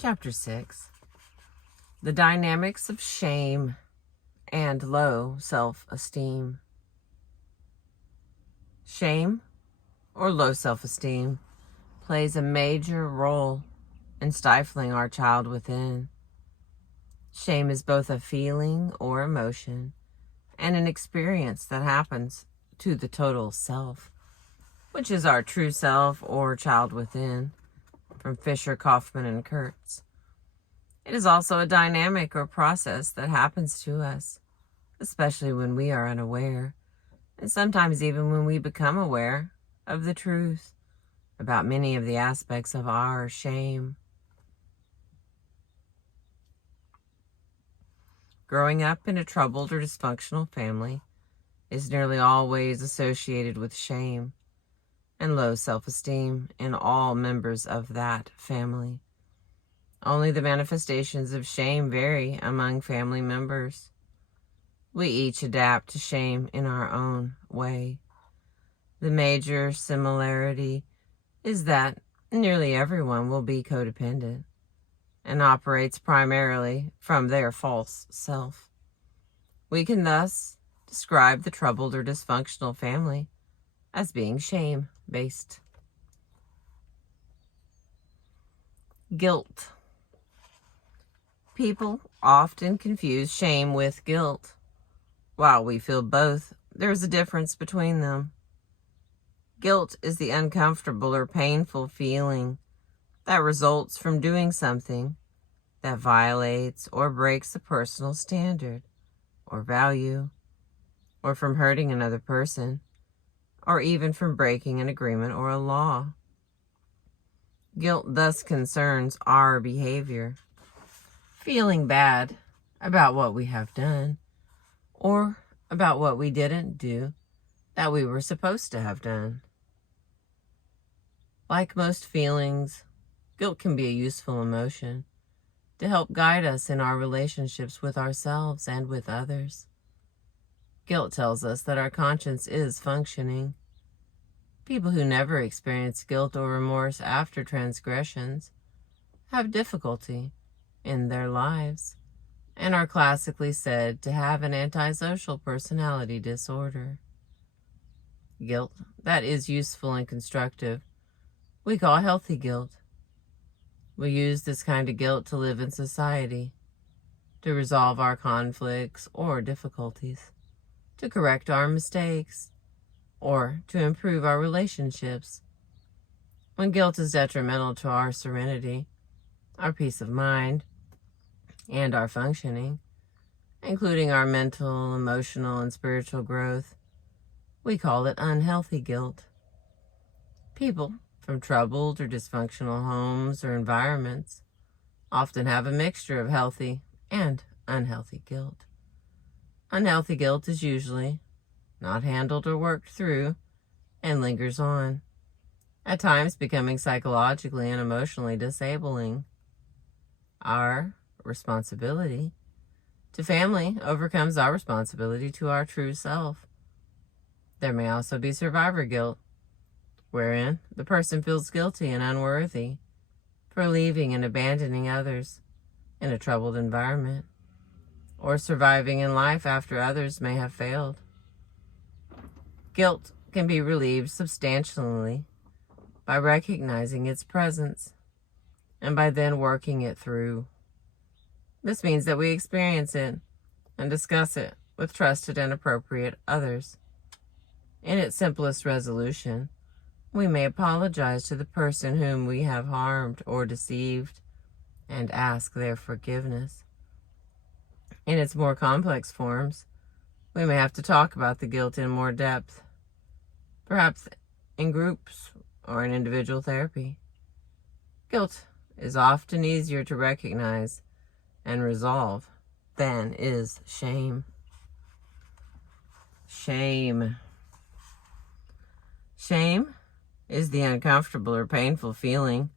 Chapter 6. The Dynamics of Shame and Low Self-Esteem. Shame, or low self-esteem, plays a major role in stifling our child within. Shame is both a feeling or emotion and an experience that happens to the total self, which is our true self or child within, from Fisher, Kaufman, and Kurtz. It is also a dynamic or process that happens to us, especially when we are unaware, and sometimes even when we become aware of the truth about many of the aspects of our shame. Growing up in a troubled or dysfunctional family is nearly always associated with shame and low self-esteem in all members of that family. Only the manifestations of shame vary among family members. We each adapt to shame in our own way. The major similarity is that nearly everyone will be codependent and operates primarily from their false self. We can thus describe the troubled or dysfunctional family as being shame-based. Guilt. People often confuse shame with guilt. While we feel both, there is a difference between them. Guilt is the uncomfortable or painful feeling that results from doing something that violates or breaks a personal standard or value, or from hurting another person, or even from breaking an agreement or a law. Guilt thus concerns our behavior, feeling bad about what we have done, or about what we didn't do that we were supposed to have done. Like most feelings, guilt can be a useful emotion to help guide us in our relationships with ourselves and with others. Guilt tells us that our conscience is functioning. People who never experience guilt or remorse after transgressions have difficulty in their lives and are classically said to have an antisocial personality disorder. Guilt that is useful and constructive we call healthy guilt. We use this kind of guilt to live in society, to resolve our conflicts or difficulties, to correct our mistakes, or to improve our relationships. When guilt is detrimental to our serenity, our peace of mind, and our functioning, including our mental, emotional, and spiritual growth, we call it unhealthy guilt. People from troubled or dysfunctional homes or environments often have a mixture of healthy and unhealthy guilt. Unhealthy guilt is usually not handled or worked through and lingers on, at times becoming psychologically and emotionally disabling. Our responsibility to family overcomes our responsibility to our true self. There may also be survivor guilt, wherein the person feels guilty and unworthy for leaving and abandoning others in a troubled environment, or surviving in life after others may have failed. Guilt can be relieved substantially by recognizing its presence and by then working it through. This means that we experience it and discuss it with trusted and appropriate others. In its simplest resolution, we may apologize to the person whom we have harmed or deceived and ask their forgiveness. In its more complex forms, we may have to talk about the guilt in more depth, perhaps in groups or in individual therapy. Guilt is often easier to recognize and resolve than is shame. Shame. Shame is the uncomfortable or painful feeling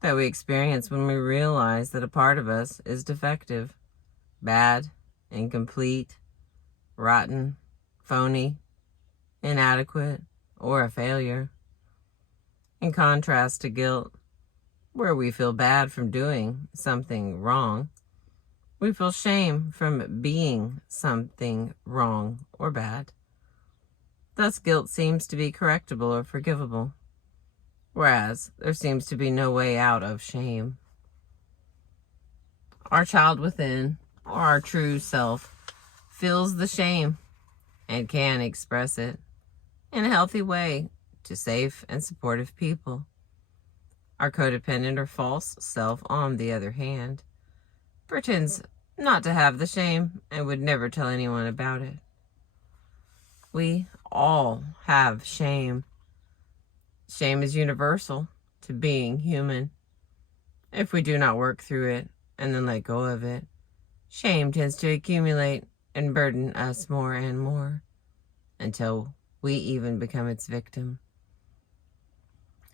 that we experience when we realize that a part of us is defective, bad, incomplete, rotten, phony, inadequate, or a failure. In contrast to guilt, where we feel bad from doing something wrong. We feel shame from being something wrong or bad. Thus, guilt seems to be correctable or forgivable, whereas there seems to be no way out of shame. Our child within, or our true self, feels the shame and can express it in a healthy way to safe and supportive people. Our codependent or false self, on the other hand, pretends not to have the shame and would never tell anyone about it. We all have shame. Shame is universal to being human. If we do not work through it and then let go of it, shame tends to accumulate and burden us more and more until we even become its victim.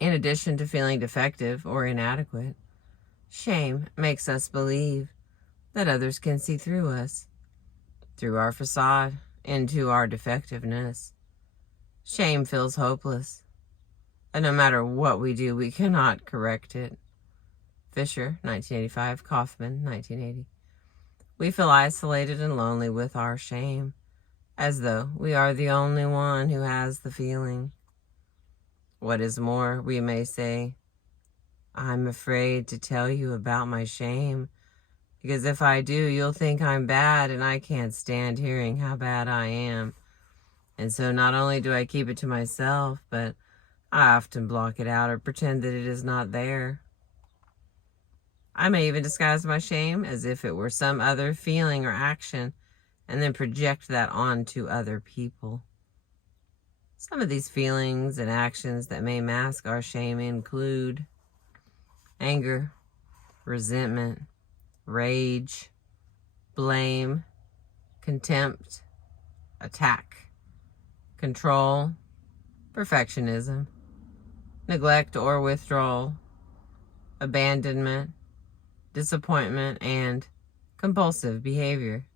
In addition to feeling defective or inadequate, shame makes us believe that others can see through us, through our facade, into our defectiveness. Shame feels hopeless, and no matter what we do, we cannot correct it. Fisher, 1985, Kaufman, 1980. We feel isolated and lonely with our shame, as though we are the only one who has the feeling. What is more, we may say, I'm afraid to tell you about my shame, because if I do, you'll think I'm bad, and I can't stand hearing how bad I am. And so not only do I keep it to myself, but I often block it out or pretend that it is not there. I may even disguise my shame as if it were some other feeling or action, and then project that onto other people. Some of these feelings and actions that may mask our shame include anger, resentment, rage, blame, contempt, attack, control, perfectionism, neglect or withdrawal, abandonment, disappointment, and compulsive behavior.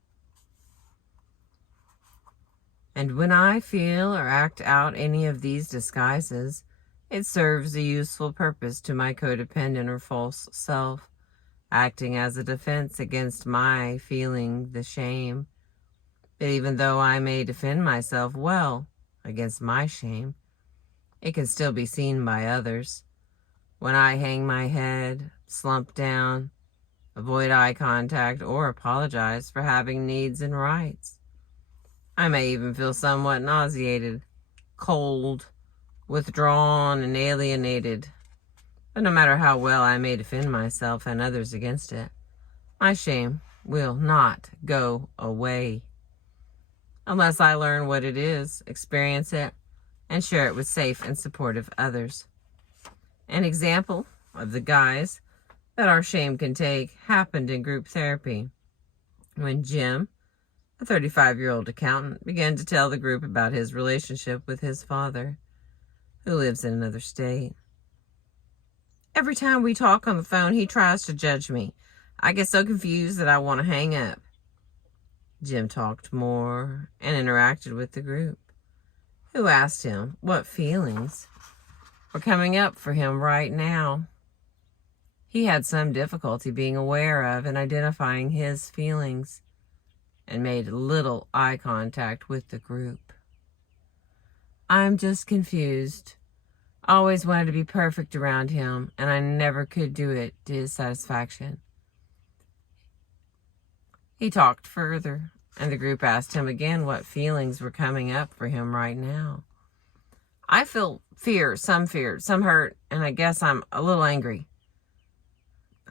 And when I feel or act out any of these disguises, it serves a useful purpose to my codependent or false self, acting as a defense against my feeling the shame. But even though I may defend myself well against my shame, it can still be seen by others. When I hang my head, slump down, avoid eye contact, or apologize for having needs and rights. I may even feel somewhat nauseated, cold, withdrawn, and alienated. But no matter how well I may defend myself and others against it, my shame will not go away unless I learn what it is, experience it, and share it with safe and supportive others. An example of the guise that our shame can take happened in group therapy when Jim, a 35-year-old accountant, began to tell the group about his relationship with his father, who lives in another state. Every time we talk on the phone, he tries to judge me. I get so confused that I want to hang up. Jim talked more and interacted with the group, who asked him what feelings were coming up for him right now. He had some difficulty being aware of and identifying his feelings and made little eye contact with the group. I'm just confused. I always wanted to be perfect around him, and I never could do it to his satisfaction. He talked further, and the group asked him again what feelings were coming up for him right now. I feel fear, some hurt, and I guess I'm a little angry.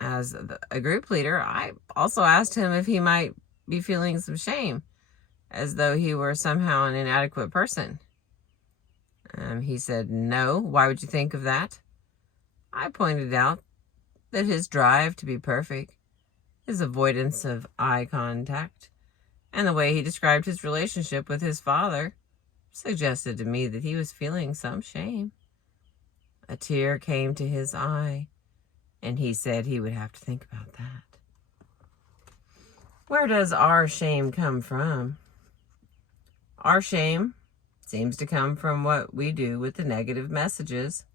As a group leader, I also asked him if he might be feeling some shame, as though he were somehow an inadequate person. He said, no, why would you think of that? I pointed out that his drive to be perfect, his avoidance of eye contact, and the way he described his relationship with his father suggested to me that he was feeling some shame. A tear came to his eye, and he said he would have to think about that. Where does our shame come from? Our shame seems to come from what we do with the negative messages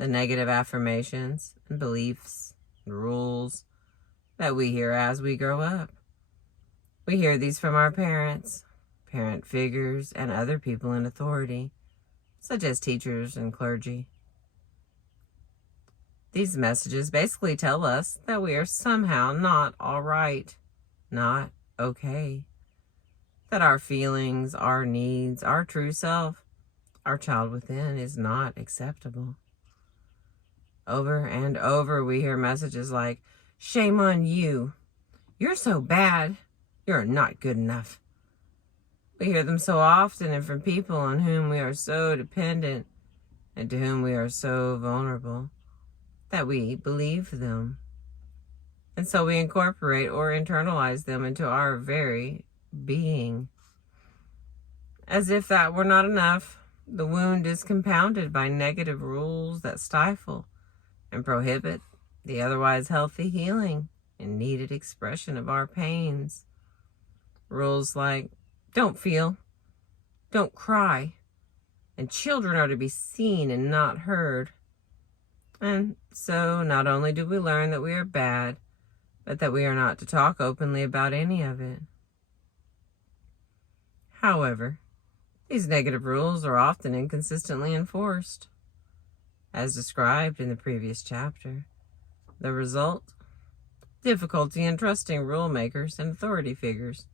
the negative affirmations and beliefs and rules that we hear as we grow up. We hear these from our parents, parent figures, and other people in authority, such as teachers and clergy. These messages basically tell us that we are somehow not all right, not okay, that our feelings, our needs, our true self, our child within is not acceptable. Over and over we hear messages like, "Shame on you. You're so bad. You're not good enough." We hear them so often and from people on whom we are so dependent and to whom we are so vulnerable that we believe them. And so we incorporate or internalize them into our very being. As if that were not enough, the wound is compounded by negative rules that stifle and prohibit the otherwise healthy healing and needed expression of our pains. Rules like, don't feel, don't cry, and children are to be seen and not heard. And so not only do we learn that we are bad, but that we are not to talk openly about any of it. However, these negative rules are often inconsistently enforced, as described in the previous chapter. The result? Difficulty in trusting rule makers and authority figures,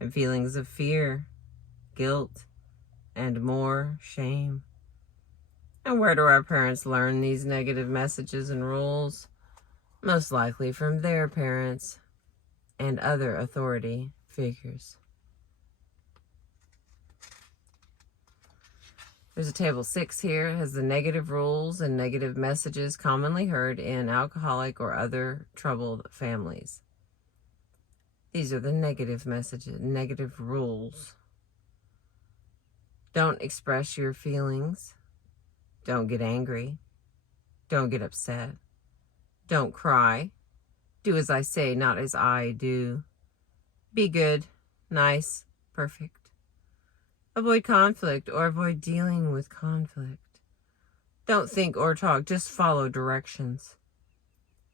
and feelings of fear, guilt, and more shame. And where do our parents learn these negative messages and rules? Most likely from their parents and other authority figures. There's a table 6 here. It has the negative rules and negative messages commonly heard in alcoholic or other troubled families. These are the negative messages, negative rules. Don't express your feelings. Don't get angry. Don't get upset. Don't cry. Do as I say, not as I do. Be good, nice, perfect. Avoid conflict or avoid dealing with conflict. Don't think or talk, just follow directions.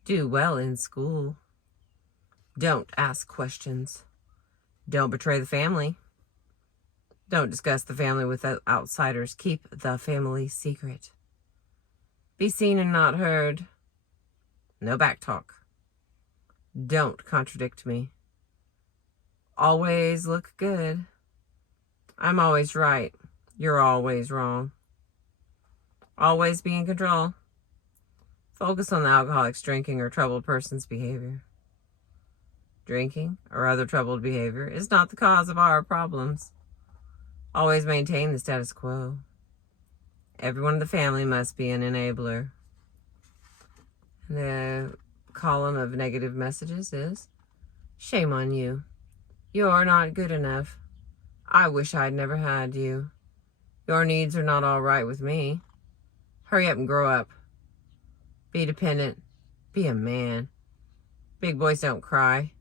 Do well in school. Don't ask questions. Don't betray the family. Don't discuss the family with outsiders. Keep the family secret. Be seen and not heard. No backtalk. Don't contradict me. Always look good. I'm always right. You're always wrong. Always be in control. Focus on the alcoholic's drinking or troubled person's behavior. Drinking or other troubled behavior is not the cause of our problems. Always maintain the status quo. Everyone in the family must be an enabler. The column of negative messages is, shame on you. You're not good enough. I wish I'd never had you. Your needs are not all right with me. Hurry up and grow up. Be dependent. Be a man. Big boys don't cry.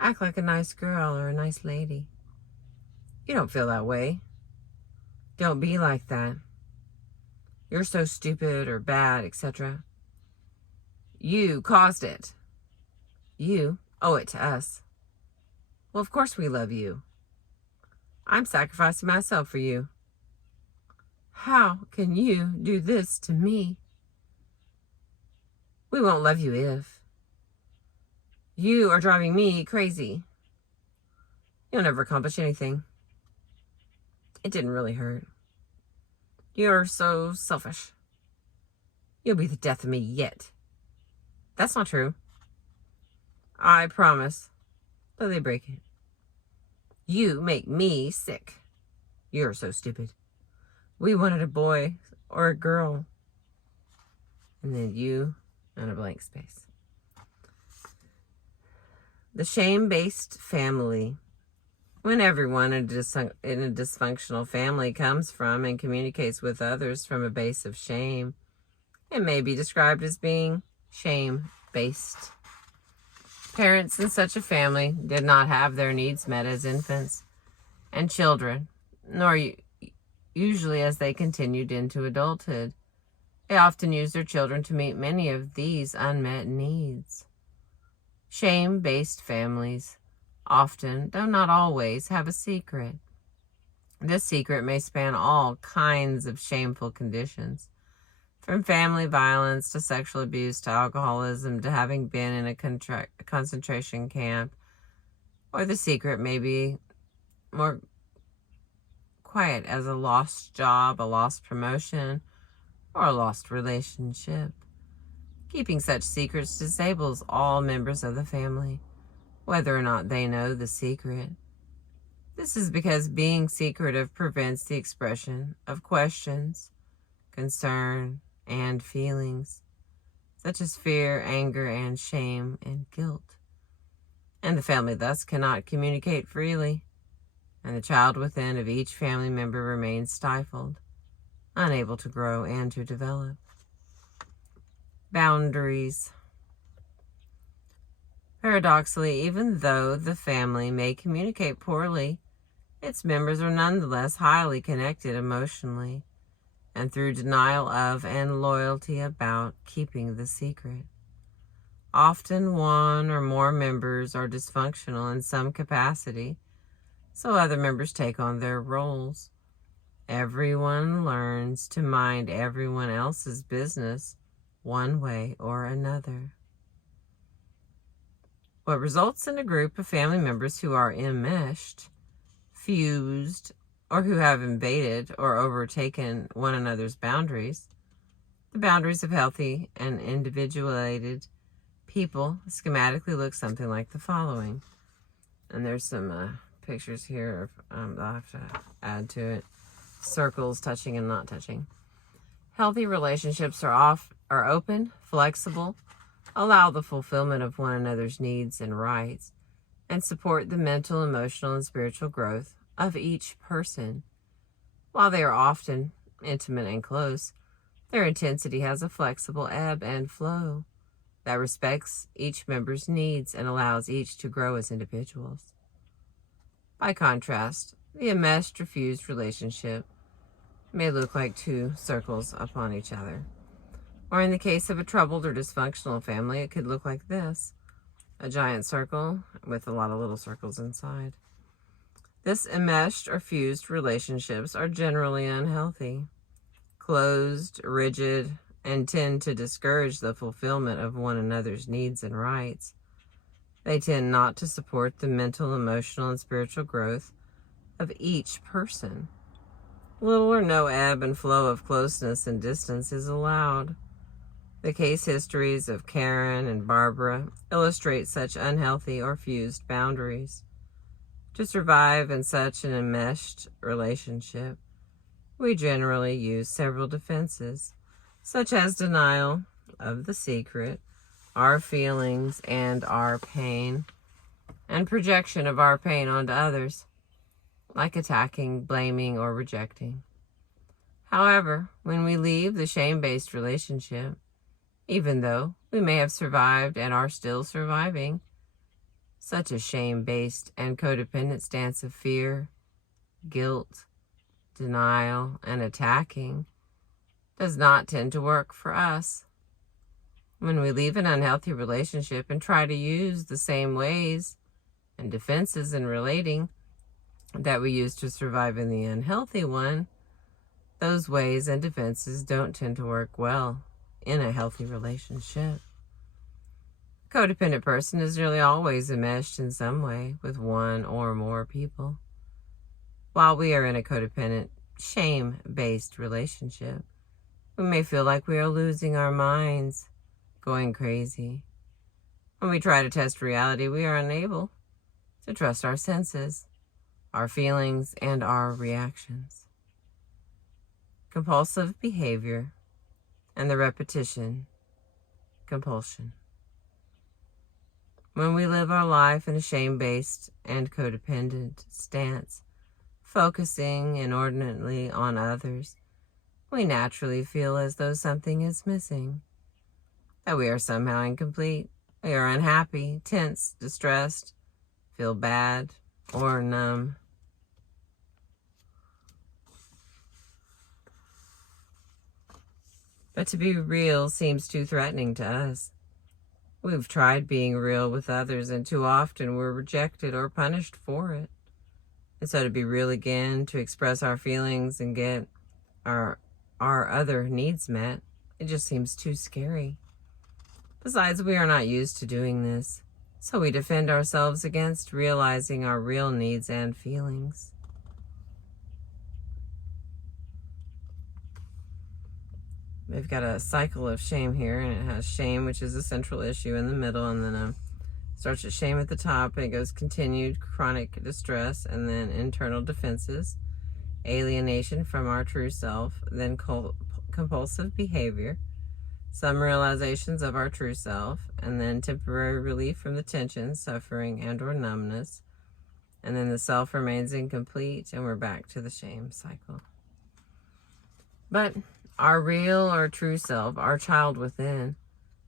Act like a nice girl or a nice lady. You don't feel that way. Don't be like that. You're so stupid or bad, etc. You caused it. You owe it to us. Well, of course we love you. I'm sacrificing myself for you. How can you do this to me? We won't love you if. You are driving me crazy. You'll never accomplish anything. It didn't really hurt. You're so selfish. You'll be the death of me yet. That's not true. I promise. Though they break it. You make me sick. You're so stupid. We wanted a boy or a girl. And then you and a blank space. The shame-based family. When everyone in a dysfunctional family comes from and communicates with others from a base of shame, it may be described as being shame-based. Parents in such a family did not have their needs met as infants and children, nor usually as they continued into adulthood. They often use their children to meet many of these unmet needs. Shame-based families often, though not always, have a secret. This secret may span all kinds of shameful conditions, from family violence to sexual abuse to alcoholism to having been in a concentration camp. Or the secret may be more quiet, as a lost job, a lost promotion, or a lost relationship. Keeping such secrets disables all members of the family, whether or not they know the secret. This is because being secretive prevents the expression of questions, concern, and feelings, such as fear, anger, and shame, and guilt. And the family thus cannot communicate freely, and the child within of each family member remains stifled, unable to grow and to develop. Boundaries. Paradoxically, even though the family may communicate poorly, its members are nonetheless highly connected emotionally and through denial of and loyalty about keeping the secret. Often one or more members are dysfunctional in some capacity, so other members take on their roles. Everyone learns to mind everyone else's business one way or another. What results in a group of family members who are enmeshed, fused, or who have invaded or overtaken one another's boundaries. The boundaries of healthy and individuated people schematically look something like the following. And there's some pictures here. I'll have to add to it. Circles touching and not touching. Healthy relationships are open, flexible, allow the fulfillment of one another's needs and rights, and support the mental, emotional, and spiritual growth of each person. While they are often intimate and close, their intensity has a flexible ebb and flow that respects each member's needs and allows each to grow as individuals. By contrast, the enmeshed or fused relationship may look like two circles upon each other. Or in the case of a troubled or dysfunctional family, it could look like this: a giant circle with a lot of little circles inside. This enmeshed or fused relationships are generally unhealthy, closed, rigid, and tend to discourage the fulfillment of one another's needs and rights. They tend not to support the mental, emotional, and spiritual growth of each person. Little or no ebb and flow of closeness and distance is allowed. The case histories of Karen and Barbara illustrate such unhealthy or fused boundaries. To survive in such an enmeshed relationship, we generally use several defenses, such as denial of the secret, our feelings and our pain, and projection of our pain onto others, like attacking, blaming, or rejecting. However, when we leave the shame-based relationship, even though we may have survived and are still surviving, such a shame-based and codependent stance of fear, guilt, denial, and attacking does not tend to work for us. When we leave an unhealthy relationship and try to use the same ways and defenses in relating that we use to survive in the unhealthy one, those ways and defenses don't tend to work well in a healthy relationship. A codependent person is nearly always enmeshed in some way with one or more people. While we are in a codependent, shame-based relationship, we may feel like we are losing our minds, going crazy. When we try to test reality, we are unable to trust our senses, our feelings, and our reactions. Compulsive behavior and the repetition, compulsion. When we live our life in a shame-based and codependent stance, focusing inordinately on others, we naturally feel as though something is missing, that we are somehow incomplete. We are unhappy, tense, distressed, feel bad, or numb. But to be real seems too threatening to us. We've tried being real with others, and too often we're rejected or punished for it. And so to be real again, to express our feelings and get our other needs met, it just seems too scary. Besides, we are not used to doing this, so we defend ourselves against realizing our real needs and feelings. We've got a cycle of shame here, and it has shame, which is a central issue, in the middle, and then starts at shame at the top, and it goes continued chronic distress, and then internal defenses, alienation from our true self, then compulsive behavior, some realizations of our true self, and then temporary relief from the tension, suffering, and or numbness, and then the self remains incomplete, and we're back to the shame cycle. But our real or true self, our child within,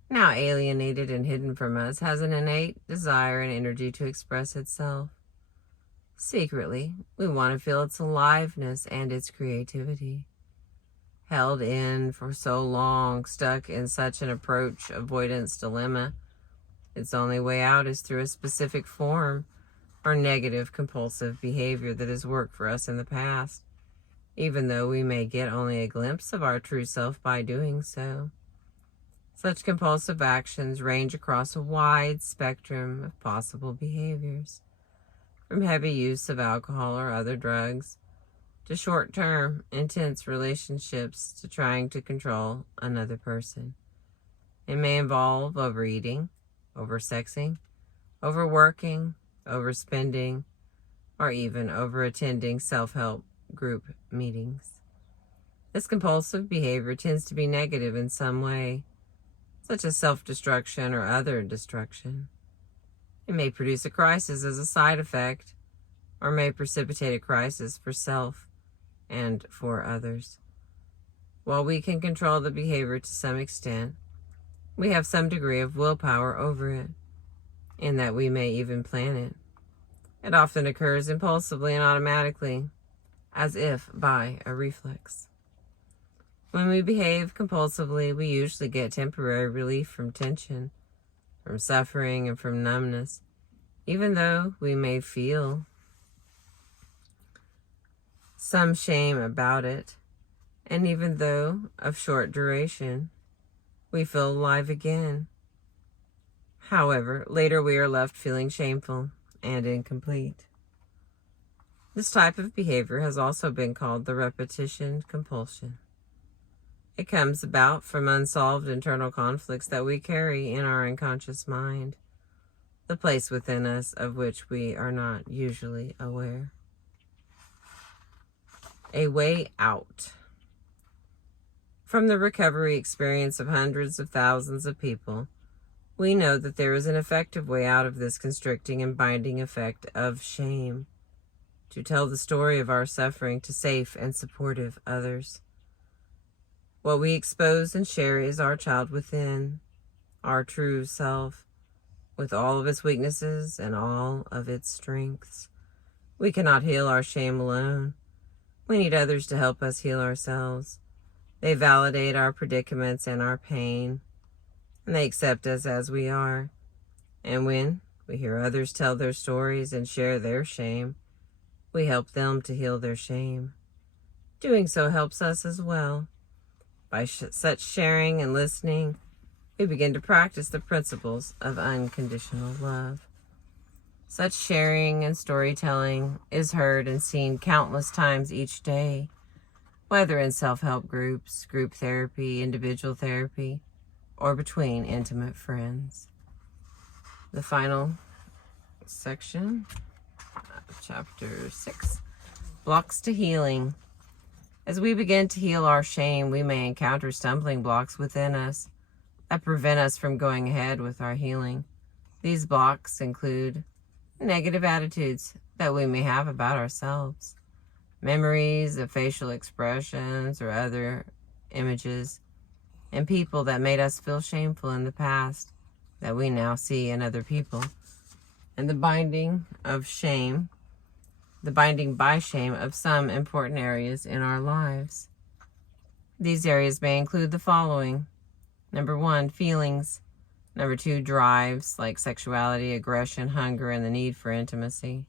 now alienated and hidden from us, has an innate desire and energy to express itself. Secretly, we want to feel its aliveness and its creativity. Held in for so long, stuck in such an approach avoidance dilemma, its only way out is through a specific form or negative compulsive behavior that has worked for us in the past, even though we may get only a glimpse of our true self by doing so. Such compulsive actions range across a wide spectrum of possible behaviors, from heavy use of alcohol or other drugs, to short-term, intense relationships, to trying to control another person. It may involve overeating, oversexing, overworking, overspending, or even overattending self-help group meetings. This compulsive behavior tends to be negative in some way, such as self-destruction or other destruction. It may produce a crisis as a side effect, or may precipitate a crisis for self and for others. While we can control the behavior to some extent, we have some degree of willpower over it, in that we may even plan it. It often occurs impulsively and automatically, as if by a reflex. When we behave compulsively, we usually get temporary relief from tension, from suffering, and from numbness, even though we may feel some shame about it, and even though of short duration, we feel alive again. However, later we are left feeling shameful and incomplete. This type of behavior has also been called the repetition compulsion. It comes about from unsolved internal conflicts that we carry in our unconscious mind, the place within us of which we are not usually aware. A way out. From the recovery experience of hundreds of thousands of people, we know that there is an effective way out of this constricting and binding effect of shame, to tell the story of our suffering to safe and supportive others. What we expose and share is our child within, our true self, with all of its weaknesses and all of its strengths. We cannot heal our shame alone. We need others to help us heal ourselves. They validate our predicaments and our pain, and they accept us as we are. And when we hear others tell their stories and share their shame, we help them to heal their shame. Doing so helps us as well. By such sharing and listening, we begin to practice the principles of unconditional love. Such sharing and storytelling is heard and seen countless times each day, whether in self-help groups, group therapy, individual therapy, or between intimate friends. The final section, chapter 6, blocks to healing. As we begin to heal our shame, we may encounter stumbling blocks within us that prevent us from going ahead with our healing. These blocks include negative attitudes that we may have about ourselves, memories of facial expressions or other images, and people that made us feel shameful in the past that we now see in other people, and the binding by shame of some important areas in our lives. These areas may include the following. Number 1, feelings. Number 2, drives like sexuality, aggression, hunger, and the need for intimacy.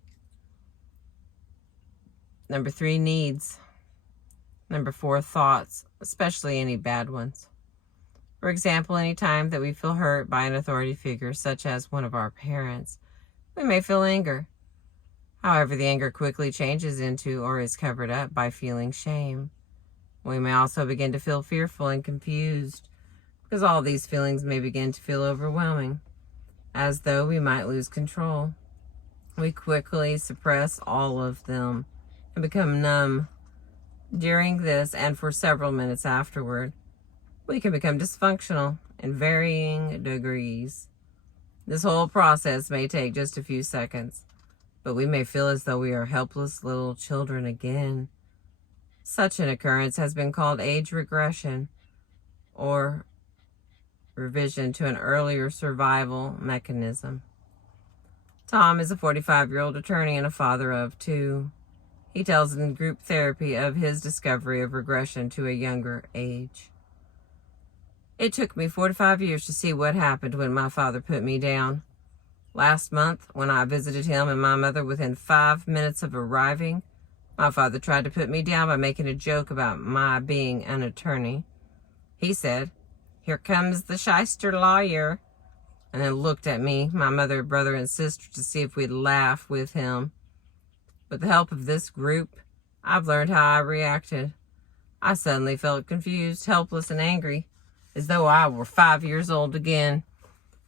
Number 3, needs. Number 4, thoughts, especially any bad ones. For example, any time that we feel hurt by an authority figure, such as one of our parents, we may feel anger. However, the anger quickly changes into or is covered up by feeling shame. We may also begin to feel fearful and confused, because all these feelings may begin to feel overwhelming, as though we might lose control. We quickly suppress all of them and become numb. During this and for several minutes afterward, we can become dysfunctional in varying degrees. This whole process may take just a few seconds, but we may feel as though we are helpless little children again. Such an occurrence has been called age regression, or revision to an earlier survival mechanism. Tom is a 45-year-old attorney and a father of 2. He tells in group therapy of his discovery of regression to a younger age. It took me 45 years to see what happened when my father put me down. Last month, when I visited him and my mother within 5 minutes of arriving, my father tried to put me down by making a joke about my being an attorney. He said, "Here comes the shyster lawyer," and then looked at me, my mother, brother, and sister to see if we'd laugh with him. With the help of this group, I've learned how I reacted. I suddenly felt confused, helpless, and angry, as though I were 5 years old again.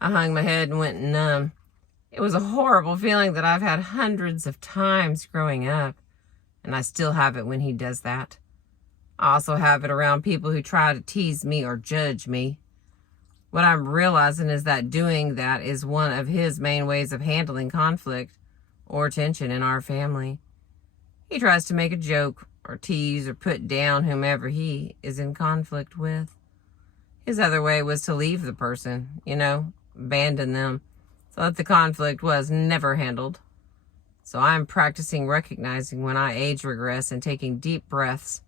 I hung my head and went numb. It was a horrible feeling that I've had hundreds of times growing up, and I still have it when he does that. I also have it around people who try to tease me or judge me. What I'm realizing is that doing that is one of his main ways of handling conflict or tension in our family. He tries to make a joke or tease or put down whomever he is in conflict with. His other way was to leave the person, abandon them, so that the conflict was never handled. So I'm practicing recognizing when I age regress and taking deep breaths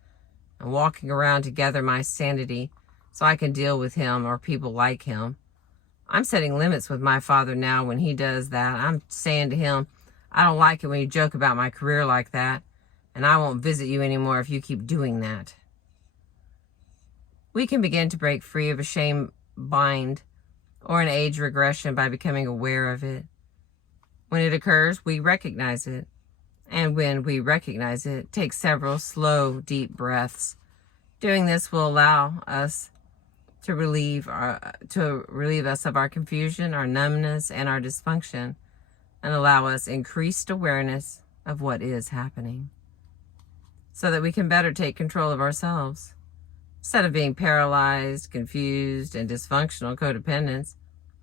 and walking around to gather my sanity so I can deal with him or people like him. I'm setting limits with my father now when he does that. I'm saying to him, "I don't like it when you joke about my career like that, and I won't visit you anymore if you keep doing that." We can begin to break free of a shame bind or an age regression by becoming aware of it. When it occurs, we recognize it. And when we recognize it, take several slow, deep breaths. Doing this will allow us to relieve us of our confusion, our numbness, and our dysfunction, and allow us increased awareness of what is happening, so that we can better take control of ourselves. Instead of being paralyzed, confused, and dysfunctional codependents,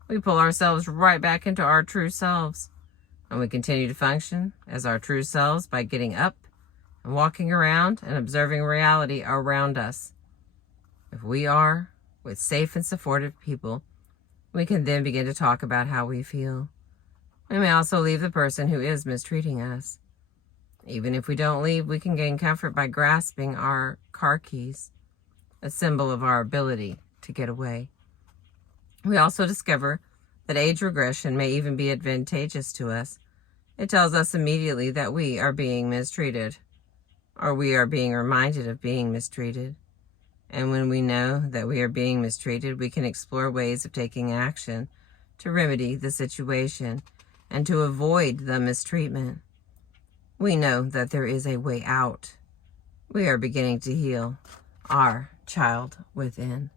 we pull ourselves right back into our true selves, and we continue to function as our true selves by getting up and walking around and observing reality around us. If we are with safe and supportive people, we can then begin to talk about how we feel. We may also leave the person who is mistreating us. Even if we don't leave, we can gain comfort by grasping our car keys, a symbol of our ability to get away. We also discover that age regression may even be advantageous to us. It tells us immediately that we are being mistreated, or we are being reminded of being mistreated. And when we know that we are being mistreated, we can explore ways of taking action to remedy the situation and to avoid the mistreatment. We know that there is a way out. We are beginning to heal our child within.